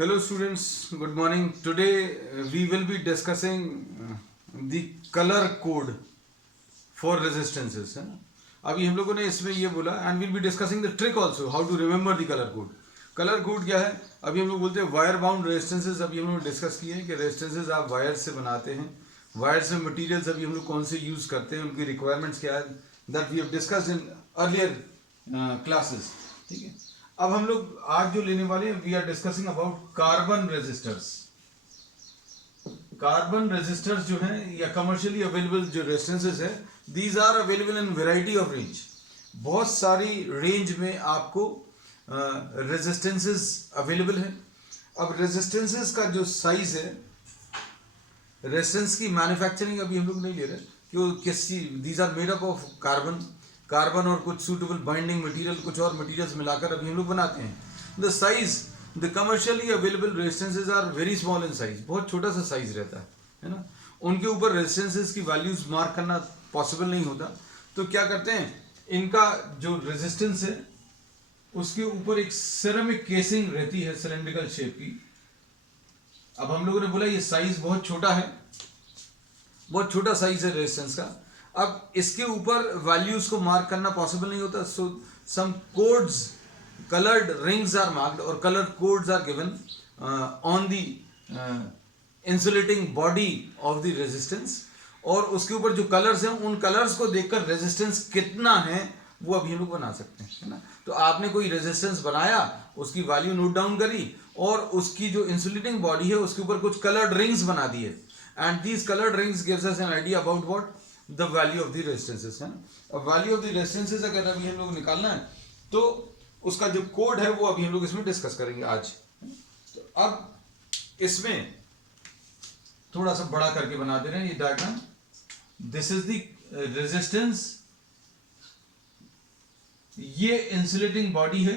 Hello students, good morning. Today we will be discussing the color code for resistances. है ना? अभी हम लोगों ने इसमें ये बोला and we'll be discussing the trick also how to remember the color code. Colour code क्या है? अभी हम लोग बोलते हैं वायर बाउंड रेजिस्टेंसेस. अभी हम लोग डिस्कस किए हैं कि रेजिस्टेंसेस आप वायर से बनाते हैं. वायर से मटेरियल्स अभी हम लोग कौन से यूज करते हैं, उनकी रिक्वायरमेंट्स क्या है, that we have discussed in earlier classes. ठीक है. अब हम लोग आज जो लेने वाले हैं we are discussing about carbon resistors. Carbon resistors जो हैं या कमर्शियली अवेलेबल जो रेजिस्टेंसेस है, these are available in variety of range. बहुत सारी रेंज में आपको रेजिस्टेंसेस अवेलेबल है. अब रेजिस्टेंसेस का जो साइज है, रेजिस्टेंस की मैन्युफैक्चरिंग अभी हम लोग नहीं ले रहे क्यों, किसी these are made up of carbon और कुछ सूटेबल बाइंडिंग मटेरियल, कुछ और मटेरियल्स मिलाकर अभी हम लोग बनाते हैं. The size, the commercially available resistances are very small in size. बहुत छोटा सा साइज रहता है ना. उनके ऊपर रेजिस्टेंसेस की वैल्यूज मार्क करना पॉसिबल नहीं होता. तो क्या करते हैं, इनका जो रेजिस्टेंस है उसके ऊपर एक सिरेमिक केसिंग रहती है सिलेंड्रिकल शेप की. अब हम लोगों ने बोला ये साइज बहुत छोटा है, बहुत छोटा साइज है रेजिस्टेंस का. अब इसके ऊपर वैल्यूज को मार्क करना पॉसिबल नहीं होता. So some codes, coloured rings are marked और colour codes are given on the insulating body of the resistance. और उसके ऊपर जो कलर्स हैं, उन कलर्स को देखकर रेजिस्टेंस कितना है वो अभी हम लोग बना सकते हैं, है ना. तो आपने कोई रेजिस्टेंस बनाया, उसकी वैल्यू नोट डाउन करी और उसकी जो इंसुलेटिंग बॉडी है उसके ऊपर कुछ कलर्ड रिंग्स बना दिए. And these coloured rings gives us an idea about what the value of the resistances है. अब वैल्यू ऑफ द रेजिस्टेंसेस अगर अभी हम लोग निकालना है तो उसका जो कोड है वो अभी हम लोग इसमें डिस्कस करेंगे आज. तो अब इसमें थोड़ा सा बड़ा करके बना दे रहे हैं ये diagram. This is the resistance, ये इंसुलेटिंग बॉडी है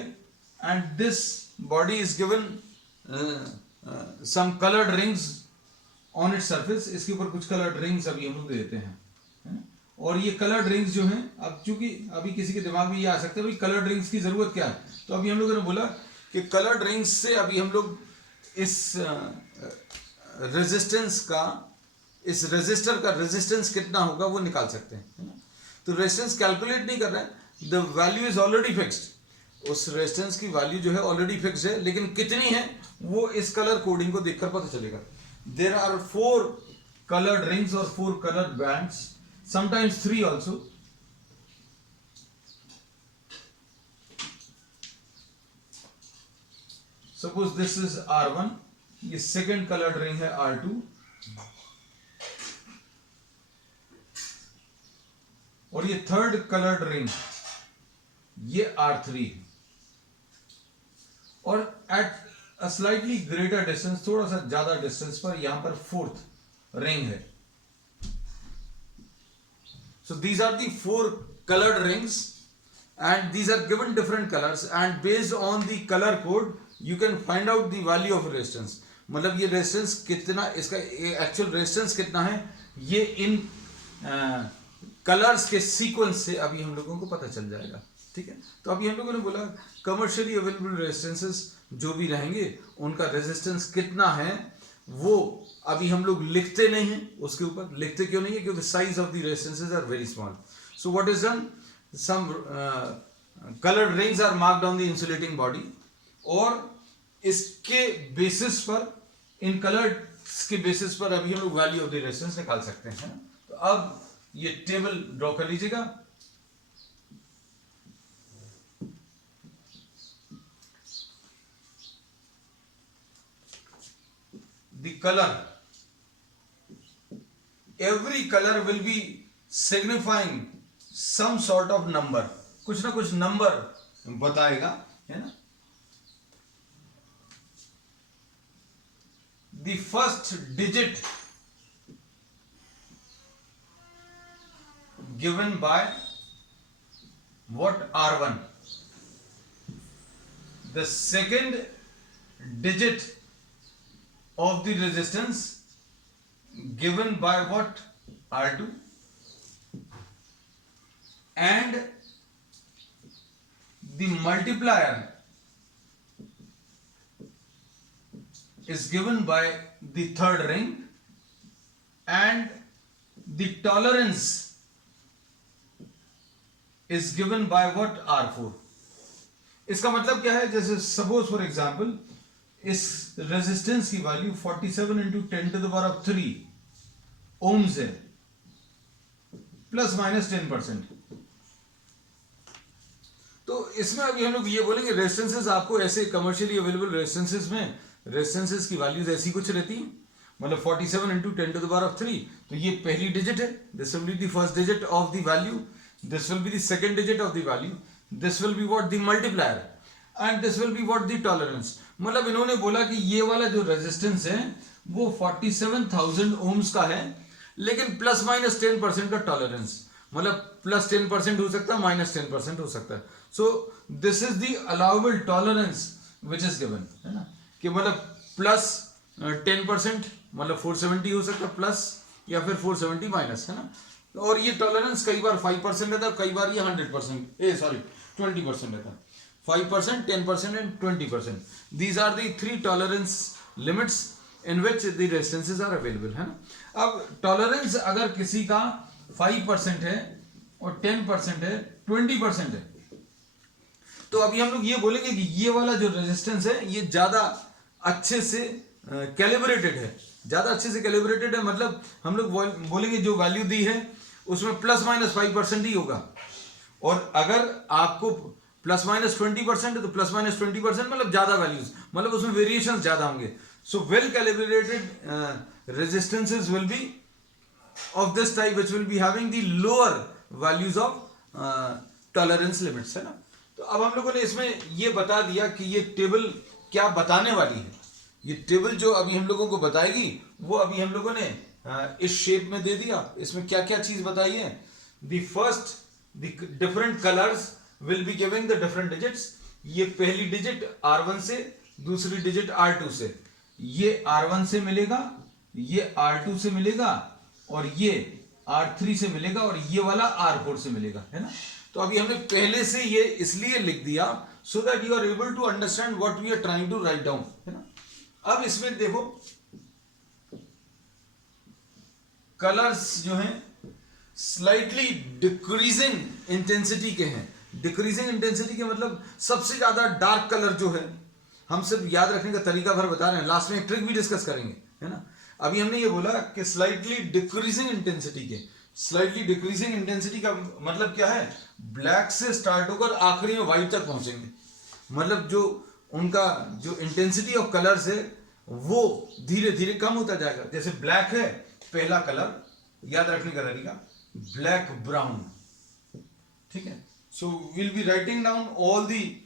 and this body is given some coloured rings on its surface. इसके ऊपर कुछ कलर्ड रिंग्स अभी हम लोग देते हैं. और ये कलर्ड रिंग्स जो हैं, अब चूंकि अभी किसी के दिमाग में ये आ सकता है भाई कलर्ड रिंग्स की जरूरत क्या है, तो अभी हम लोगों ने बोला कि कलर्ड रिंग्स से अभी हम लोग इस रेजिस्टेंस का, इस रेजिस्टर का रेजिस्टेंस कितना होगा वो निकाल सकते हैं, है ना. तो रेजिस्टेंस कैलकुलेट नहीं कर रहे हैं, the value is already fixed. उस रेजिस्टेंस की वैल्यू जो है ऑलरेडी फिक्स्ड है, लेकिन कितनी है वो इस कलर कोडिंग को देखकर पता चलेगा. There are 4 colored rings or 4 colored bands, sometimes 3 also. Suppose this is R1, ये second colored ring है R2, और ये third colored ring ये R3, और at a slightly greater distance, थोड़ा सा ज्यादा डिस्टेंस पर यहां पर fourth ring है. So these are the 4 colored rings and these are given different colors and based on the color code you can find out the value of resistance. मतलब ये resistance कितना, इसका एक्चुअल रेजिस्टेंस कितना है, ये इन colours के sequence से अभी हम लोगों को पता चल जाएगा. ठीक है. तो अभी हम लोगों ने बोला कमर्शियली अवेलेबल रेजिस्टेंसेस जो भी रहेंगे उनका रेजिस्टेंस कितना है वो अभी हम लोग लिखते नहीं हैं. उसके ऊपर लिखते क्यों नहीं है, क्योंकि size of the resistances are very small. So what is done, some coloured rings are marked on the insulating body और इसके बेसिस पर, इन कलर्ड के बेसिस पर अभी हम लोग वैल्यू ऑफ द रेजिस्टेंस निकाल सकते हैं. तो अब ये टेबल ड्रॉ कर लीजिएगा. the color, every color will be signifying some sort of number, कुछ ना कुछ नंबर बताएगा, है ना. the first digit given by what, R1, the second digit of the resistance given by what, R2, and the multiplier is given by the third ring and the tolerance is given by what? R4. इसका मतलब क्या है? जैसे suppose for example इस resistance की value 47 into 10⁻³ ohms है, plus minus 10%। तो इसमें अभी हम लोग ये बोलेंगे रेजिस्टेंसेस आपको ऐसे कमर्शियली अवेलेबल रेजिस्टेंसेस में रेजिस्टेंसेस की वैल्यूज ऐसी कुछ रहती है, मतलब 47 इंटू 10⁻³ तो ये पहली डिजिट है, this will be the first digit of the value, this will be the second digit of the value, this will be what? The multiplier, and this will be what? The tolerance. मतलब इन्होंने बोला कि ये वाला जो resistance है वो 47,000 ohms का है, लेकिन प्लस माइनस 10% का टॉलरेंस, मतलब प्लस 10% हो सकता है, माइनस 10% हो सकता है। So this is the allowable tolerance which is given, है ना, कि मतलब प्लस 10% मतलब 470 हो सकता है प्लस, या फिर 470 माइनस, है ना। और ये टॉलरेंस कई बार 5% रहता है, कई बार ये 100% 20% रहता है। 5%, 10% and 20%, these are the 3 tolerance limits in which the resistances are available, है ना। अब टॉलरेंस अगर किसी का 5% है और 10% है, 20% है, तो अभी हम लोग ये बोलेंगे कि ये वाला जो रेजिस्टेंस है ये ज्यादा अच्छे से कैलिब्रेटेड है, ज्यादा अच्छे से कैलिब्रेटेड है, मतलब हम लोग बोलेंगे जो वैल्यू दी है उसमें प्लस माइनस 5% ही होगा, और अगर आपको प्लस माइनस 20% है तो प्लस माइनस 20% मतलब ज्यादा वैल्यूज, मतलब उसमें वेरिएशन ज्यादा होंगे। So well calibrated resistances will be of this type which will be having the lower values of tolerance limits, है ना। तो अब हम लोगों ने इसमें ये बता दिया कि ये टेबल क्या बताने वाली है। ये टेबल जो अभी हम लोगों को बताएगी वो अभी हम लोगों ने इस शेप में दे दिया। इसमें क्या क्या चीज बताई है? The first, the different colours will be giving the different digits. ये पहली डिजिट R1 से, दूसरी डिजिट R2 से, ये R1 से मिलेगा, ये R2 से मिलेगा, और ये R3 से मिलेगा, और ये वाला R4 से मिलेगा, है ना। तो अभी हमने पहले से ये इसलिए लिख दिया so that you are able to understand what we are trying to write down, है ना। अब इसमें देखो कलर्स जो हैं स्लाइटली डिक्रीजिंग इंटेंसिटी के हैं। डिक्रीजिंग इंटेंसिटी के मतलब सबसे ज्यादा डार्क कलर जो है, हम सिर्फ याद रखने का तरीका भर बता रहे हैं, लास्ट में एक ट्रिक भी डिस्कस करेंगे, है ना। अभी हमने ये बोला कि स्लाइटली डिक्रीजिंग इंटेंसिटी के, स्लाइटली डिक्रीजिंग इंटेंसिटी का मतलब क्या है? ब्लैक से स्टार्ट होकर आखिरी में व्हाइट तक पहुंचेंगे, मतलब जो उनका जो इंटेंसिटी ऑफ कलर्स है वो धीरे धीरे कम होता जाएगा। जैसे ब्लैक है पहला कलर, याद रखने का तरीका ब्लैक ब्राउन, ठीक है। So will be writing down all the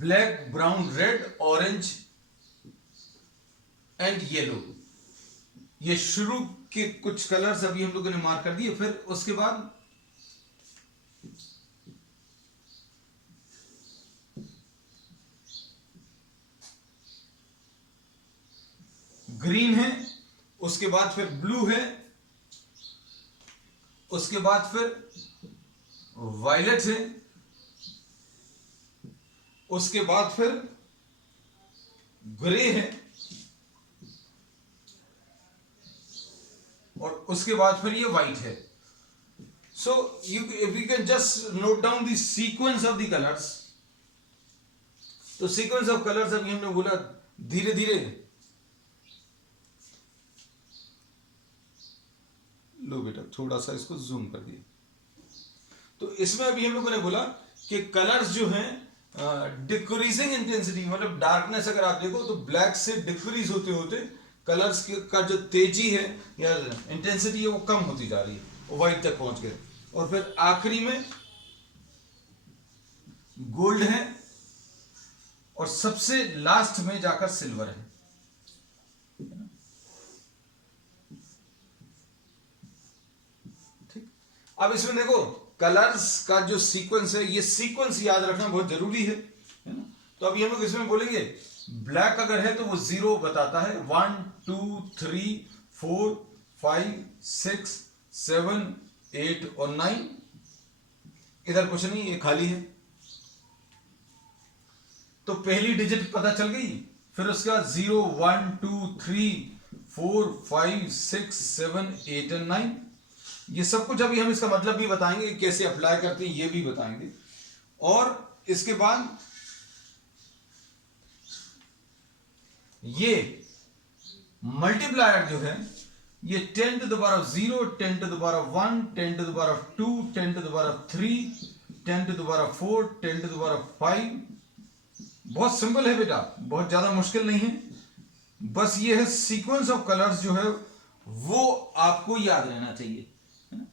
black, brown, red, orange and yellow. ये शुरू के कुछ कलर्स अभी हम लोगों ने मार्क कर दिए। फिर उसके बाद ग्रीन है, उसके बाद फिर ब्लू है, उसके बाद फिर वायलेट है, उसके बाद फिर ग्रे है, और उसके बाद फिर ये व्हाइट है। So you if you can just note down the sequence of the colours, तो सीक्वेंस ऑफ कलर्स अभी हमने बोला धीरे धीरे, लो बेटा थोड़ा सा इसको जूम कर दिए। तो इसमें अभी हम लोगों ने बोला कि कलर्स जो हैं डिक्रीजिंग इंटेंसिटी, मतलब डार्कनेस अगर आप देखो तो ब्लैक से डिक्रीज होते होते कलर्स का जो तेजी है या इंटेंसिटी है वो कम होती जा रही है, वो व्हाइट तक पहुंच गए, और फिर आखिरी में गोल्ड है, और सबसे लास्ट में जाकर सिल्वर है। ठीक, अब इसमें देखो कलर्स का जो सीक्वेंस है, ये सीक्वेंस याद रखना बहुत जरूरी है ना। तो अभी हम लोग इसमें बोलेंगे ब्लैक अगर है तो वो 0 बताता है, 1 2 3 4 5 6 7, 8 और 9। इधर कुछ नहीं, ये खाली है। तो पहली डिजिट पता चल गई। फिर उसके बाद 0, 1, 2, 3, 4, 5, 6, 7, 8 और 9। ये सब कुछ अभी हम इसका मतलब भी बताएंगे, कैसे अप्लाई करते हैं ये भी बताएंगे। और इसके बाद ये मल्टीप्लायर जो है, ये 10 to the power of 0, 10 to the power of 1, 10 to the power of 2, 10 to the power of 3, 10 to the power of 4, 10 to the power of 5। बहुत सिंपल है बेटा, बहुत ज्यादा मुश्किल नहीं है। बस ये है सीक्वेंस ऑफ कलर्स जो है वो आपको याद रहना चाहिए, है ना।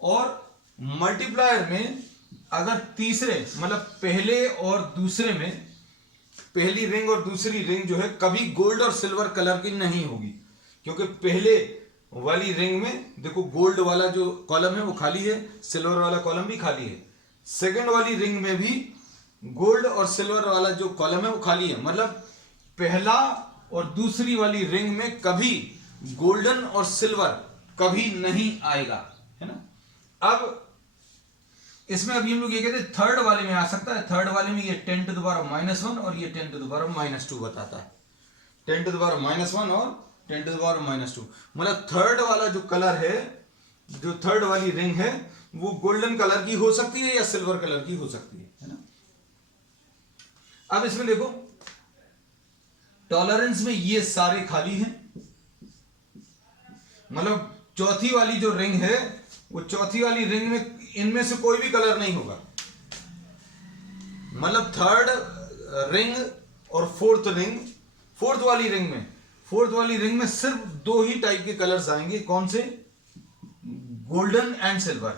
और मल्टीप्लायर में अगर तीसरे मतलब पहले और दूसरे में, पहली रिंग और दूसरी रिंग जो है कभी गोल्ड और सिल्वर कलर की नहीं होगी, क्योंकि पहले वाली रिंग में देखो गोल्ड वाला जो कॉलम है वो खाली है, सिल्वर वाला कॉलम भी खाली है। सेकंड वाली रिंग में भी गोल्ड और सिल्वर वाला जो कॉलम है वो खाली है। मतलब पहला और दूसरी वाली रिंग में कभी गोल्डन और सिल्वर कभी नहीं आएगा, है ना। अब इसमें अभी हम लोग ये कहते हैं थर्ड वाले में आ सकता है। थर्ड वाले में ये 10 to the power of -1 और ये 10 to the power of -2 बताता है। 10 to the power of -1 और 10 to the power of -2। मतलब थर्ड वाला जो कलर है, जो थर्ड वाली रिंग है, वो गोल्डन कलर की हो सकती है या सिल्वर कलर की हो सकती है ना। अब इसमें देखो टॉलरेंस में ये सारे खाली हैं। मतलब चौथी वाली जो रिंग है, वो चौथी वाली रिंग में इनमें से कोई भी कलर नहीं होगा। मतलब थर्ड रिंग और फोर्थ वाली रिंग में सिर्फ दो ही टाइप के कलर्स आएंगे। कौन से? Golden and silver.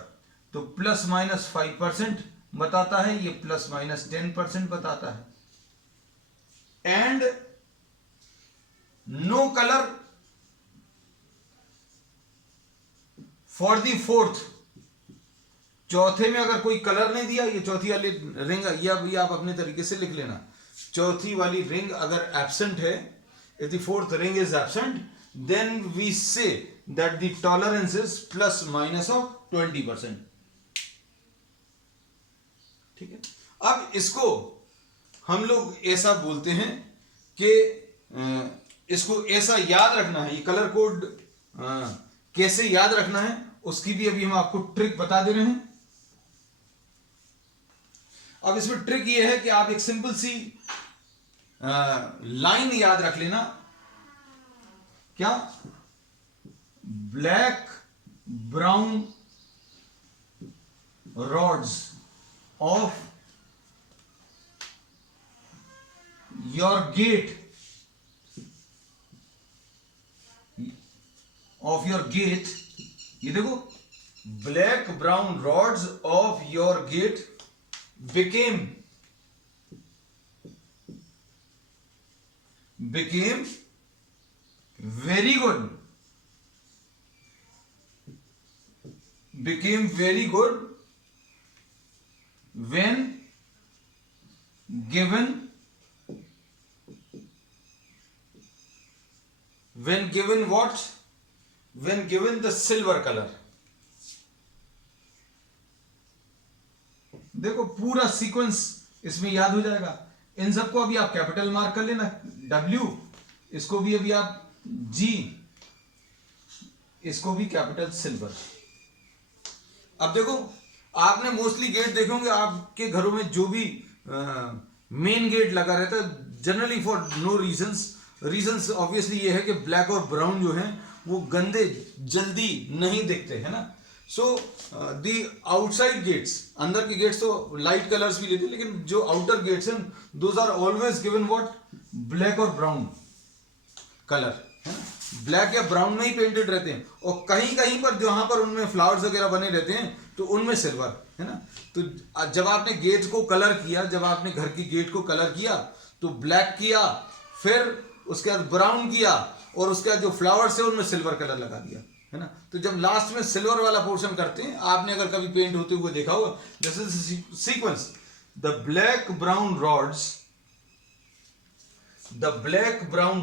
तो ±5% बताता है, ये ±10% बताता है। And no colour for the fourth. चौथे में अगर कोई कलर नहीं दिया, ये चौथी वाली रिंग, ये अभी आप अपने तरीके से लिख लेना। चौथी वाली रिंग अगर एब्सेंट है, if the fourth ring is absent, then we say that the tolerance is ±20%। ठीक है। अब इसको हम लोग ऐसा बोलते हैं कि इसको ऐसा याद रखना है, ये कलर कोड कैसे याद रखना है उसकी भी अभी हम आपको ट्रिक बता दे रहे हैं। अब इसमें ट्रिक ये है कि आप एक सिंपल सी लाइन याद रख लेना। क्या? Black brown rods of your gate, ये देखो, black brown rods of your gate became very good when given what? When given the silver color। देखो पूरा सीक्वेंस इसमें याद हो जाएगा। इन सबको अभी आप कैपिटल मार्क कर लेना, W, इसको भी अभी आप G, इसको भी कैपिटल सिल्वर। अब देखो आपने मोस्टली गेट देखे होंगे आपके घरों में, जो भी मेन गेट लगा रहता है generally for no reasons obviously ये है कि ब्लैक और ब्राउन जो है वो गंदे जल्दी नहीं दिखते, है ना। सो दी आउटसाइड गेट्स, अंदर के गेट्स तो लाइट कलर्स भी लेते हैं, लेकिन जो आउटर गेट्स हैं those are always given what? Black और ब्राउन कलर, है ना। ब्लैक या ब्राउन में ही पेंटेड रहते हैं, और कहीं कहीं पर जहां पर उनमें फ्लावर्स वगैरह बने रहते हैं तो उनमें सिल्वर, है ना। तो जब आपने गेट को कलर किया, जब आपने घर की गेट को कलर किया तो ब्लैक किया, फिर उसके बाद ब्राउन किया, और उसके बाद जो फ्लावर्स है उनमें सिल्वर कलर लगा दिया, है ना। तो जब लास्ट में सिल्वर वाला पोर्शन करते हैं, आपने अगर कभी पेंट होते हुए देखा होगा, this is sequence, the black brown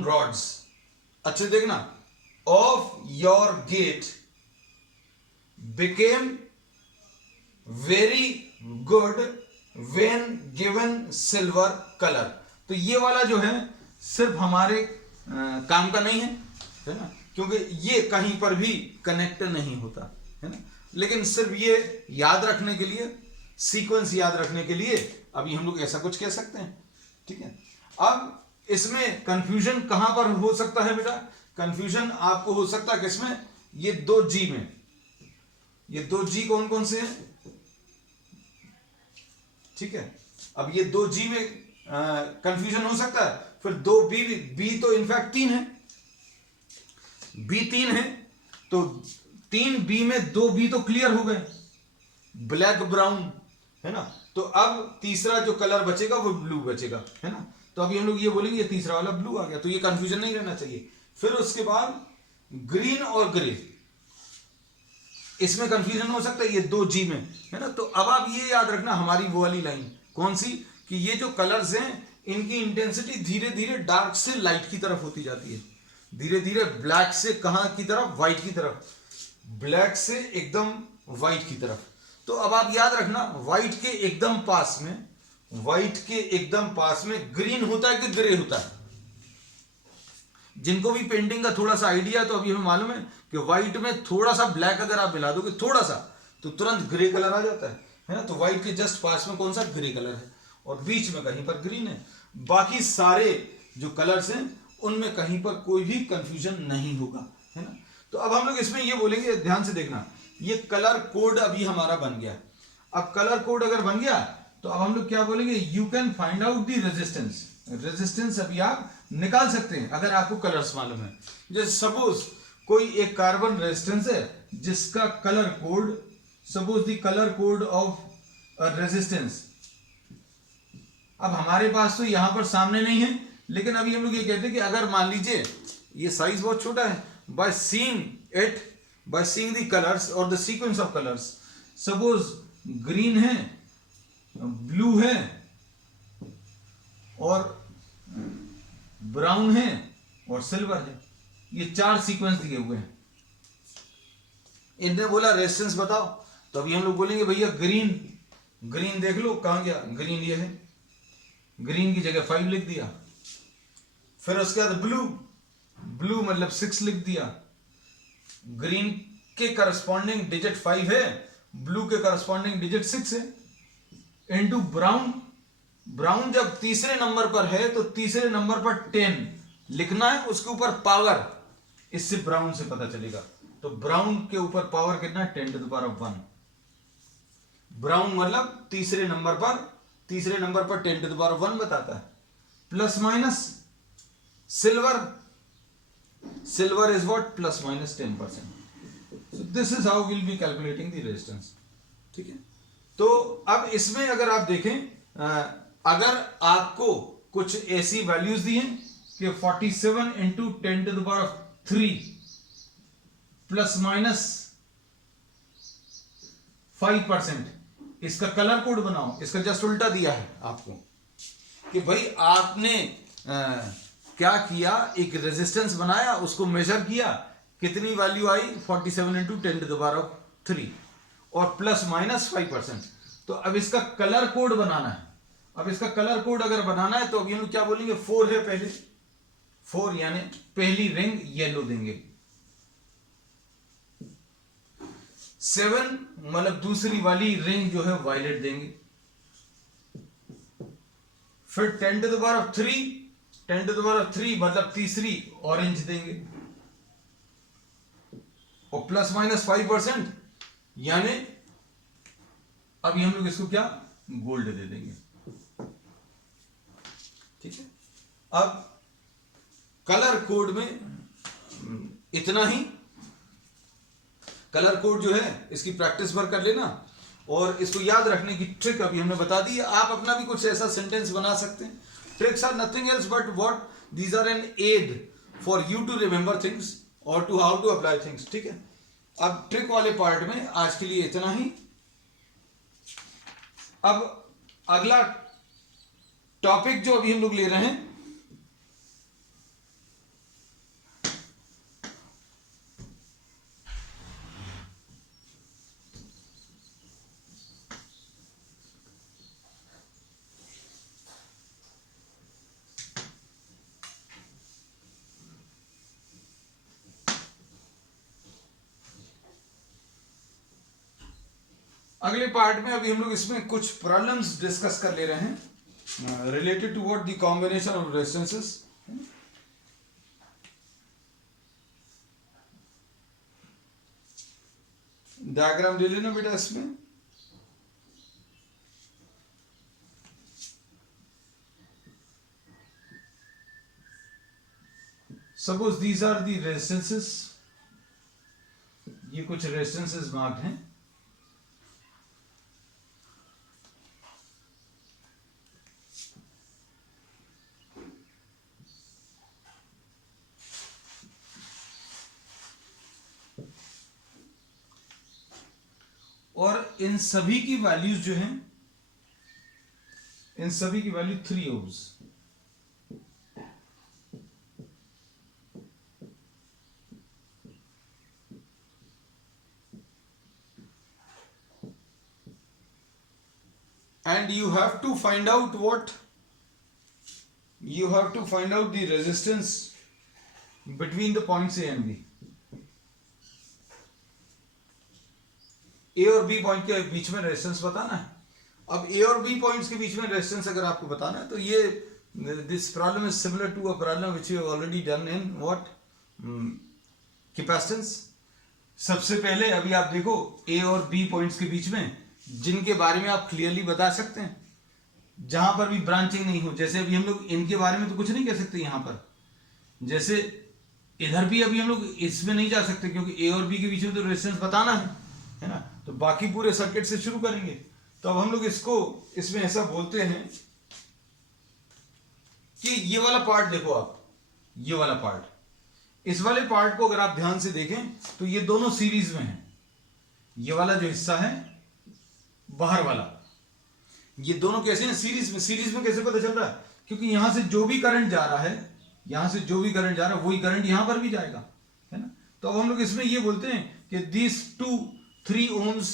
rods, अच्छे देखना, of your gate became very good when given silver color। तो ये वाला जो है सिर्फ हमारे काम का नहीं है ना, क्योंकि ये कहीं पर भी कनेक्ट नहीं होता है ना, लेकिन सिर्फ ये याद रखने के लिए, सीक्वेंस याद रखने के लिए अभी हम लोग ऐसा कुछ कह सकते हैं। ठीक है, अब इसमें कंफ्यूजन कहां पर हो सकता है बेटा? कंफ्यूजन आपको हो सकता है किसमें? ये 2G में। ये 2G कौन कौन से हैं? ठीक है, अब ये 2G में कंफ्यूजन हो सकता है। फिर 2B, B तो इनफैक्ट 3 है, B 3 है, तो 3B में 2B तो क्लियर हो गए, ब्लैक ब्राउन है ना। तो अब तीसरा जो कलर बचेगा वो ब्लू बचेगा, है ना। तो अभी हम लोग ये बोलेंगे ये तीसरा वाला ब्लू आ गया, तो ये कंफ्यूजन नहीं रहना चाहिए। फिर उसके बाद ग्रीन और ग्रे, इसमें कंफ्यूजन हो सकता है, ये 2G में है ना। तो अब आप ये याद रखना हमारी वो वाली लाइन कौन सी, कि ये जो कलर्स हैं इनकी इंटेंसिटी धीरे धीरे डार्क से लाइट की तरफ होती जाती है, धीरे धीरे ब्लैक से कहां की तरफ? व्हाइट की तरफ, ब्लैक से एकदम व्हाइट की तरफ। तो अब आप याद रखना व्हाइट के एकदम पास में, व्हाइट के एकदम पास में ग्रीन होता है कि ग्रे होता है? जिनको भी पेंटिंग का थोड़ा सा आइडिया है तो अभी हमें मालूम है कि व्हाइट में थोड़ा सा ब्लैक अगर आप मिला दोगे थोड़ा सा, तो तुरंत ग्रे कलर आ जाता है ना। तो व्हाइट के जस्ट पास में कौन सा? ग्रे कलर है, और बीच में कहीं पर ग्रीन है। बाकी सारे जो कलर्स हैं उनमें कहीं पर कोई भी कंफ्यूजन नहीं होगा, है ना। तो अब हम लोग इसमें ये बोलेंगे, ध्यान से देखना, ये कलर कोड अभी हमारा बन गया। अब कलर कोड अगर बन गया तो अब हम लोग क्या बोलेंगे? You can find out the resistance. Resistance अभी आप निकाल सकते हैं अगर आपको कलर्स मालूम है। जैसे सपोज कोई एक कार्बन रेजिस्टेंस है जिसका colour code, suppose the colour code of resistance. अब हमारे पास तो यहां पर सामने नहीं है, लेकिन अभी हम लोग ये कहते हैं कि अगर मान लीजिए ये साइज बहुत छोटा है, by seeing it, by seeing the colours और the sequence of colours, suppose green है, ब्लू है और ब्राउन है और सिल्वर है, ये 4 सीक्वेंस दिए हुए हैं। इनने बोला रेजिस्टेंस बताओ, तो अभी हम लोग बोलेंगे भैया ग्रीन, ग्रीन देख लो कहां गया, ग्रीन ये है, ग्रीन की जगह 5 लिख दिया। फिर उसके बाद ब्लू, ब्लू मतलब 6 लिख दिया। ग्रीन के करस्पॉन्डिंग डिजिट 5 है, ब्लू के करस्पॉन्डिंग डिजिट 6 है, इनटू ब्राउन। ब्राउन जब तीसरे नंबर पर है तो तीसरे नंबर पर 10 लिखना है, उसके ऊपर पावर, इससे ब्राउन से पता चलेगा। तो ब्राउन के ऊपर पावर कितना है? 10 to the power of 1। Brown मतलब तीसरे नंबर पर 10 to the power of 1 बताता है। Plus minus silver, silver is what? Plus minus 10%। So this is how will be calculating the resistance. ठीक है, तो अब इसमें अगर आप देखें, अगर आपको कुछ ऐसी वैल्यूज दी हैं कि 47 into 10 to the power of 3 plus minus 5%, इसका कलर कोड बनाओ। इसका जस्ट उल्टा दिया है आपको कि भाई आपने क्या किया, एक रेजिस्टेंस बनाया, उसको मेजर किया, कितनी value I? 47 into 10 to the power of 3 और प्लस माइनस 5%। तो अब इसका कलर कोड बनाना है। अब इसका कलर कोड अगर बनाना है तो अभी हम लोग क्या बोलेंगे? 4 है पहले, 4 यानी पहली रिंग येलो देंगे। 7 मतलब दूसरी वाली रिंग जो है वायलेट देंगे। फिर 10 to the power of 3, 10 to the power of 3 मतलब तीसरी ऑरेंज देंगे, और प्लस माइनस 5% यानी अभी हम लोग इसको क्या? गोल्ड दे देंगे। ठीक है, अब कलर कोड में इतना ही। कलर कोड जो है इसकी प्रैक्टिस भर कर लेना, और इसको याद रखने की ट्रिक अभी हमने बता दी है। आप अपना भी कुछ ऐसा सेंटेंस बना सकते हैं। Tricks are nothing else but what these are an aid for you to remember things और to how to apply things. ठीक है, अब ट्रिक वाले पार्ट में आज के लिए इतना ही। अब अगला टॉपिक जो अभी हम लोग ले रहे हैं, अगले पार्ट में अभी हम लोग इसमें कुछ प्रॉब्लम्स डिस्कस कर ले रहे हैं related to what the combination of resistances. Diagram ले लेना बेटा इसमें। Suppose these are the resistances, ये कुछ रेजिस्टेंसेस मार्क्ड हैं। और इन सभी की वैल्यूज जो हैं, इन सभी की value 3 ohms. And you have to find out what? You have to find out the resistance between the points A and B. A और B पॉइंट के बीच में रेजिस्टेंस बताना है। अब A और B पॉइंट्स के बीच में रेजिस्टेंस अगर आपको बताना है तो ये this problem is similar to a problem which you have already done in what capacitance. सबसे पहले अभी आप देखो A और B पॉइंट्स के बीच में जिनके बारे में आप क्लियरली बता सकते हैं, जहां पर भी ब्रांचिंग नहीं हो। जैसे अभी हम लोग इनके बारे में तो कुछ नहीं कह सकते यहां पर, जैसे इधर भी अभी हम लोग इसमें नहीं जा सकते क्योंकि A और B के बीच में तो रेजिस्टेंस बताना है ना। तो बाकी पूरे सर्किट से शुरू करेंगे। तो अब हम लोग इसको इसमें ऐसा बोलते हैं कि ये वाला पार्ट देखो आप, ये वाला पार्ट, इस वाले पार्ट को अगर आप ध्यान से देखें तो ये दोनों सीरीज में हैं। ये वाला जो हिस्सा है बाहर वाला, ये दोनों कैसे हैं? सीरीज में। सीरीज में कैसे पता चल रहा है? क्योंकि यहां से जो भी करंट जा रहा है, यहां से जो भी करंट जा रहा है वही करंट यहां पर भी जाएगा, है ना। तो अब हम लोग इसमें ये बोलते हैं कि this 3 ohms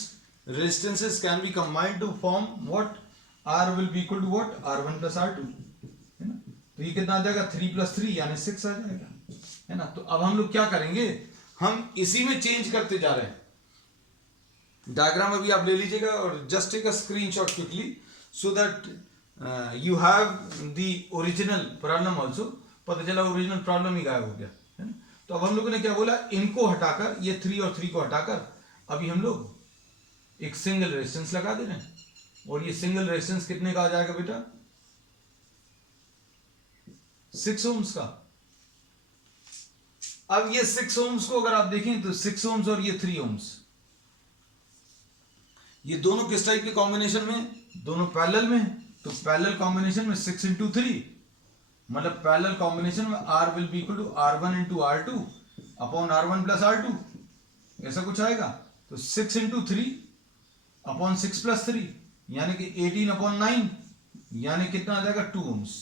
resistances can be combined to form what? R will be equal to what? R1 plus R2, है ना। तो ये कितना आ जाएगा? 3 plus 3 यानी 6 आ जाएगा, है ना। तो अब हम लोग क्या करेंगे, हम इसी में चेंज करते जा रहे हैं। डायग्राम अभी आप ले लीजिएगा और just take a screenshot quickly so that you have the original problem also. पता चला ओरिजिनल प्रॉब्लम ही गायब हो गया, है ना। तो अब हम लोगों ने क्या बोला, इनको हटाकर, ये 3 और 3 को हटाकर अभी हम लोग एक सिंगल रेजिस्टेंस लगा दे रहे हैं। और ये सिंगल रेजिस्टेंस कितने का आ जाएगा बेटा? 6 ohms का। अब ये 6 ohms को अगर आप देखें तो 6 ohms और ये 3 ohms, ये दोनों किस टाइप के कॉम्बिनेशन में? दोनों पैरेलल में। तो पैरेलल कॉम्बिनेशन में 6 into 3, मतलब पैरेलल कॉम्बिनेशन में R will be equal to R1 into R2 upon R1 plus R2, ऐसा कुछ आएगा। तो 6 into 3 अपॉन 6 प्लस 3 यानी कि 18 अपॉन 9 यानी कितना आ जाएगा? 2 ohms।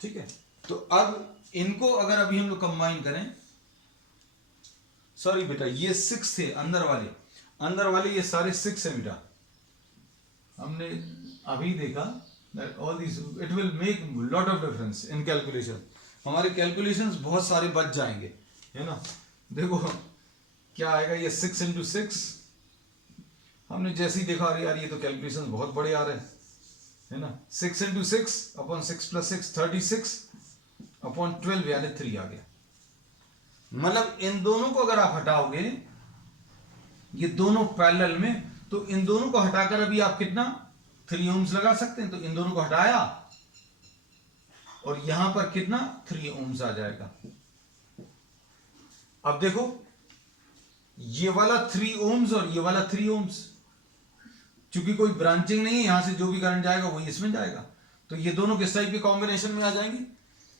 ठीक है। तो अब इनको अगर अभी हम लोग कंबाइन करें, सॉरी बेटा ये 6 थे अंदर वाले ये सारे 6 है बेटा। हमने अभी देखा all this it will make lot of difference in calculation. हमारे कैलकुलेशंस बहुत सारे बच जाएंगे, है ना। देखो क्या आएगा, ये 6 into 6, हमने जैसे ही देखा अरे यार ये तो कैलकुलेशन बहुत बड़े आ रहे हैं, है ना। 6 into 6 अपॉन 6 प्लस 6 36 अपॉन 12 यानी 3 आ गया। मतलब इन दोनों को अगर आप हटाओगे, ये दोनों पैरेलल में, तो इन दोनों को हटाकर अभी आप कितना 3 ohms लगा सकते हैं। तो इन दोनों को हटाया और यहां पर कितना 3 ohms आ जाएगा। अब देखो ये वाला 3 ohms और ये वाला 3 ohms, चूंकि कोई ब्रांचिंग नहीं है, यहां से जो भी करंट जाएगा वही इसमें जाएगा। तो ये दोनों किस टाइप के कॉम्बिनेशन में आ जाएंगे?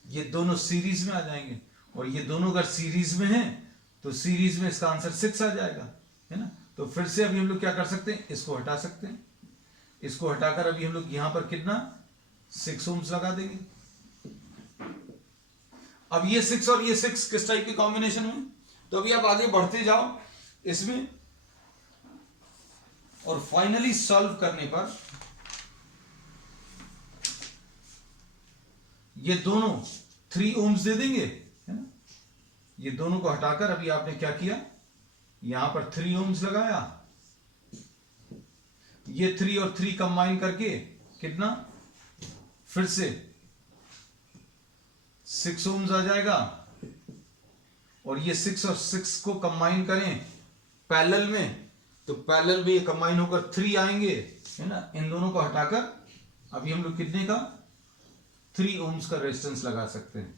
ये दोनों सीरीज में आ जाएंगे। और ये दोनों अगर सीरीज में हैं तो सीरीज में इसका आंसर 6 आ जाएगा, है ना। तो फिर से अभी हम लोग क्या कर सकते हैं, इसको हटा सकते हैं। इसको हटाकर अभी हम लोग यहां पर कितना 6 ohms लगा देंगे। अब ये 6 और ये 6 किस टाइप के कॉम्बिनेशन में? तो अभी आप आगे बढ़ते जाओ इसमें और फाइनली सॉल्व करने पर ये दोनों 3 ohms दे देंगे, है ना। ये दोनों को हटाकर अभी आपने क्या किया, यहां पर 3 ओम्स लगाया, ये 3 और 3 कंबाइन करके कितना, फिर से 6 ओम्स आ जाएगा, और ये 6 और 6 को कंबाइन करें पैरेलल में, तो पैरेलल में ये कंबाइन होकर 3 आएंगे, है ना। इन दोनों को हटाकर अभी हम लोग कितने का, 3 ओम्स का रेजिस्टेंस लगा सकते हैं,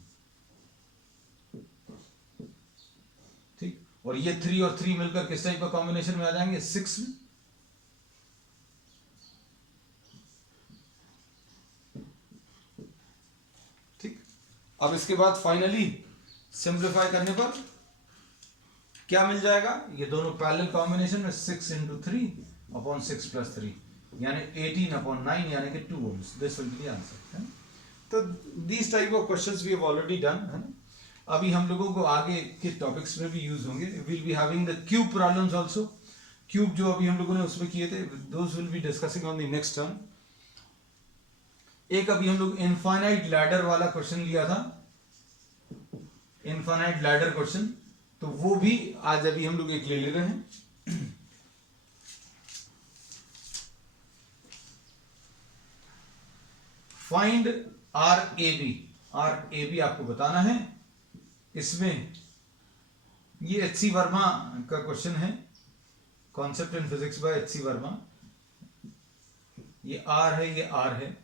ठीक। और ये 3 और 3 मिलकर किस टाइप का कॉम्बिनेशन में आ जाएंगे, 6 में। ठीक। अब इसके बाद फाइनली सिंप्लीफाई करने पर क्या मिल जाएगा, ये दोनों पैरेलल कॉम्बिनेशन में 6 into 3 upon 6 plus 3 यानी 18 upon 9 यानी कि 2 ohms. This will be the answer. तो these type of questions we have already done, है ना। अभी हम लोगों को आगे के टॉपिक्स में भी यूज होंगे. We'll be having the cube problems also. Cube जो अभी हम लोगों ने उसमें किए थे, those will be discussing on the next term. एक अभी हम लोग इनफाइनाइट लैडर वाला क्वेश्चन लिया था, इनफाइनाइट लैडर क्वेश्चन, तो वो भी आज अभी हम लोग एक ले रहे हैं. Find R A B. R A B आपको बताना है. इसमें ये एच.सी. वर्मा का क्वेश्चन है, concept in physics by H C. Verma. ये आर है, ये आर है.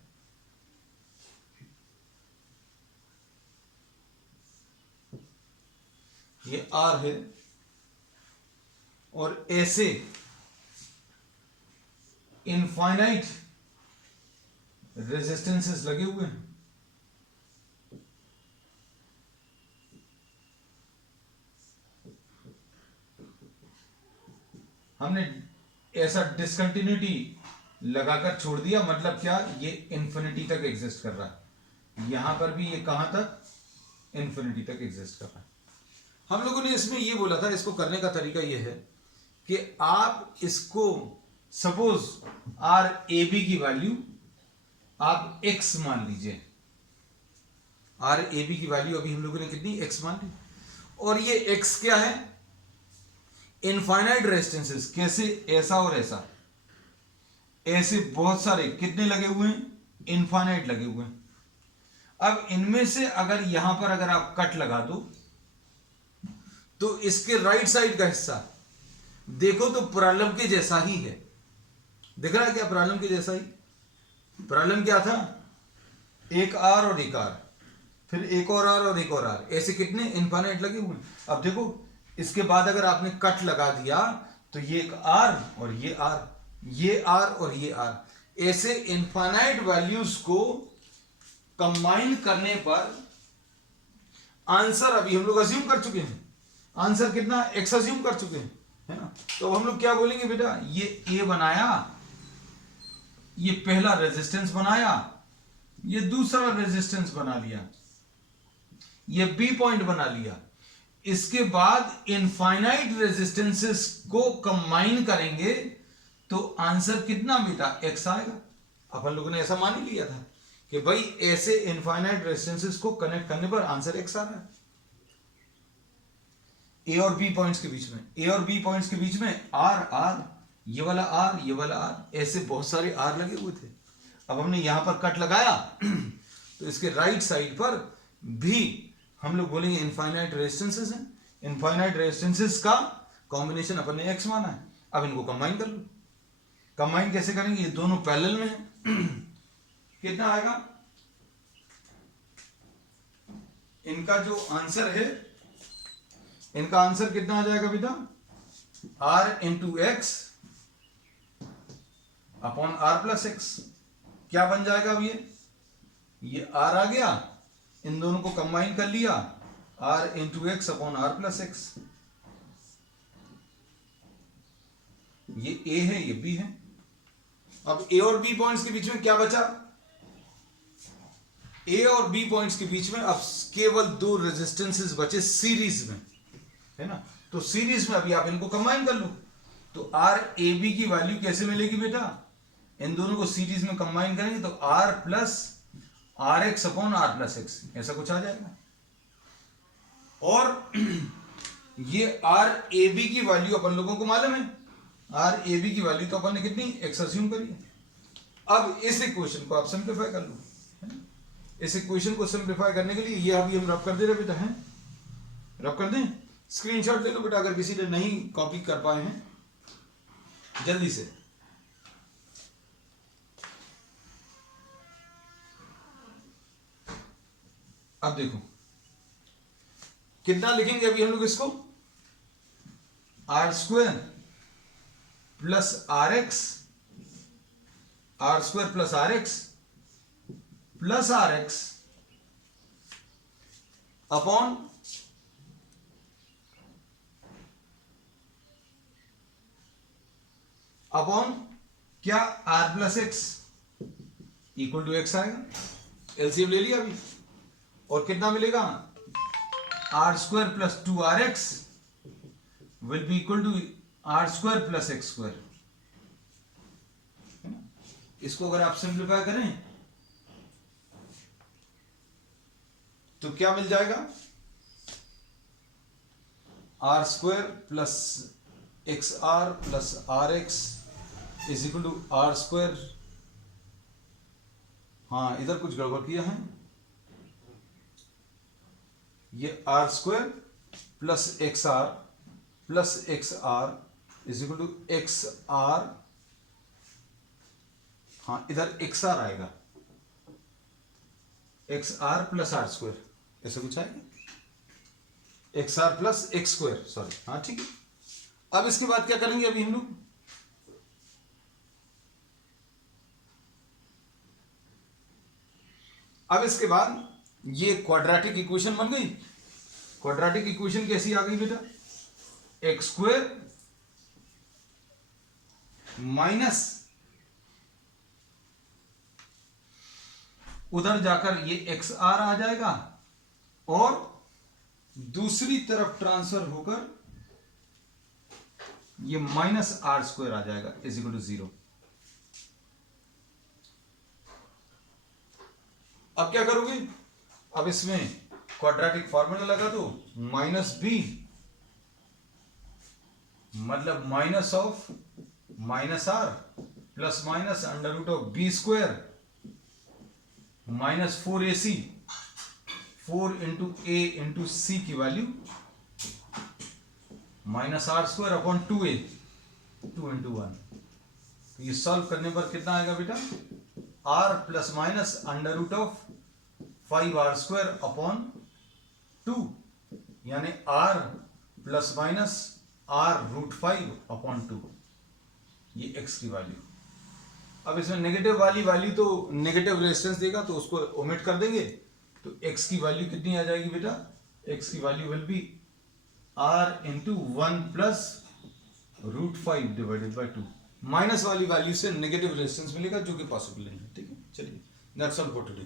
ये आर है और ऐसे इनफाइनाइट रेजिस्टेंसेस लगे हुए हैं. हमने ऐसा डिसकंटिन्यूटी लगाकर छोड़ दिया, मतलब क्या, ये इंफिनिटी तक एग्जिस्ट कर रहा है. यहां पर भी ये कहां तक, इंफिनिटी तक एग्जिस्ट कर रहा है. हम लोगों ने इसमें ये बोला था, इसको करने का तरीका ये है कि आप इसको सपोज आर ए बी की वैल्यू आप x मान लीजिए. आर ए बी की वैल्यू अभी हम लोगों ने कितनी, x मान ली. और ये x क्या है, इनफाइनाइट रेजिस्टेंसेस. कैसे, ऐसा और ऐसा, ऐसे बहुत सारे कितने लगे हुए हैं, इनफाइनाइट लगे हुए हैं. अब इनमें से अगर यहां पर अगर आप कट लगा दो तो इसके राइट साइड का हिस्सा देखो तो प्रॉब्लम के जैसा ही है. दिख रहा है क्या, प्रॉब्लम के जैसा ही. प्रॉब्लम क्या था, एक आर और एक आर, फिर एक और आर और एक और आर, ऐसे कितने इनफाइनाइट लगे हुए. अब देखो इसके बाद अगर आपने कट लगा दिया तो ये एक आर और ये आर, ये आर और ये आर, ऐसे इनफाइनाइट वैल्यूज को कंबाइन करने पर आंसर अभी हम लोग अज्यूम कर चुके हैं. आंसर कितना, एक्स अज्यूम कर चुके हैं, है ना. तो हम लोग क्या बोलेंगे बेटा, ये ए बनाया, ये पहला रेजिस्टेंस बनाया, ये दूसरा रेजिस्टेंस बना लिया, ये बी पॉइंट बना लिया. इसके बाद इनफाइनाइट रेजिस्टेंसेस को कंबाइन करेंगे तो आंसर कितना बेटा, एक्स आएगा. अपन लोगों ने ऐसा मान ही लिया था कि भाई ऐसे इनफाइनाइट रेजिस्टेंसेस को कनेक्ट करने पर आंसर एक्स आ रहा है. ए और बी पॉइंट्स के बीच में, ए और बी पॉइंट्स के बीच में आर आर, ये वाला आर, ये वाला आर, ऐसे बहुत सारे आर लगे हुए थे. अब हमने यहां पर कट लगाया तो इसके राइट साइड पर भी हम लोग बोलेंगे इनफाइनाइट रेजिस्टेंसेस हैं. इनफाइनाइट रेजिस्टेंसेस का कॉम्बिनेशन अपन ने एक्स माना है. अब इनको कंबाइन कर लो. कंबाइन कैसे करेंगे, ये दोनों पैरेलल में है. कितना आएगा, इनका जो आंसर है, इनका आंसर कितना आ जाएगा बेटा, R into X upon R plus X. क्या बन जाएगा अब, ये आर आ गया, इन दोनों को कंबाइन कर लिया, R into X upon R plus X. ये ए है, ये बी है. अब ए और बी पॉइंट्स के बीच में क्या बचा, ए और बी पॉइंट्स के बीच में अब केवल दो रेजिस्टेंसेस बचे सीरीज में, है ना. तो सीरीज में अभी आप इनको कंबाइन कर लो तो आर ए बी की वैल्यू कैसे मिलेगी बेटा, इन दोनों को सीरीज में कंबाइन करेंगे तो R plus are x upon R plus X, ऐसा कुछ आ जाएगा. और ये आर ए बी की वैल्यू अपन लोगों को मालूम है, आर ए बी की वैल्यू तो अपन ने कितनी एक्स अज्यूम करी है। अब इस इक्वेशन को आप सिंप्लीफाई कर लो, है ना? इस इक्वेशन को सिंप्लीफाई करने के लिए ये अभी हम रब कर दे रहे बेटा, हैं रब कर दें, स्क्रीनशॉट ले लो बेटा अगर किसी ने नहीं कॉपी कर पाए हैं जल्दी से। अब देखो कितना लिखेंगे अभी हम लोग इसको, r square plus are x, r square plus are x plus are x upon क्या, r plus x equal to x आएगा, एलसीएम ले लिया अभी, और कितना मिलेगा, r square plus 2rx will be equal to r square plus x square. इसको अगर आप सिंप्लीफाई करें तो क्या मिल जाएगा, r square plus x are plus are x is equal to r square, हाँ इधर कुछ गड़बड़ किया है, ये R square plus x R is equal to X R, हाँ इधर एक्स आर आएगा, X are plus R square ऐसा कुछ आएगा, X are plus x square, sorry, हाँ ठीक है। अब इसके बाद क्या करेंगे अभी हम लोग, अब इसके बाद ये क्वाड्रेटिक इक्वेशन बन गई। क्वाड्रेटिक इक्वेशन कैसी आ गई बेटा, एक्स स्क्वायर माइनस उधर जाकर ये एक्स आर आ जाएगा और दूसरी तरफ ट्रांसफर होकर ये माइनस आर स्क्वायर आ जाएगा इज इक्वल टू 0। अब क्या करोगे, अब इसमें क्वाड्रेटिक फॉर्मूला लगा दो, माइनस बी मतलब minus of minus r plus minus under root of b square minus 4ac, 4 into a into c की value minus r square upon 2a, 2 into 1। तो ये सॉल्व करने पर कितना आएगा बेटा, r plus minus under root of 5r square upon 2, यानी r plus minus r root 5 upon 2, ये x की वैल्यू। अब इसमें नेगेटिव वाली वैल्यू तो नेगेटिव रेजिस्टेंस देगा तो उसको ओमिट कर देंगे, तो x की वैल्यू कितनी आ जाएगी बेटा, x की value will be r into 1 plus root 5 divided by 2। Minus वाली वैल्यू से नेगेटिव रेजिस्टेंस मिलेगा जो कि पॉसिबल नहीं है, ठीक है। चलिए दैट्स ऑल फॉर टुडे।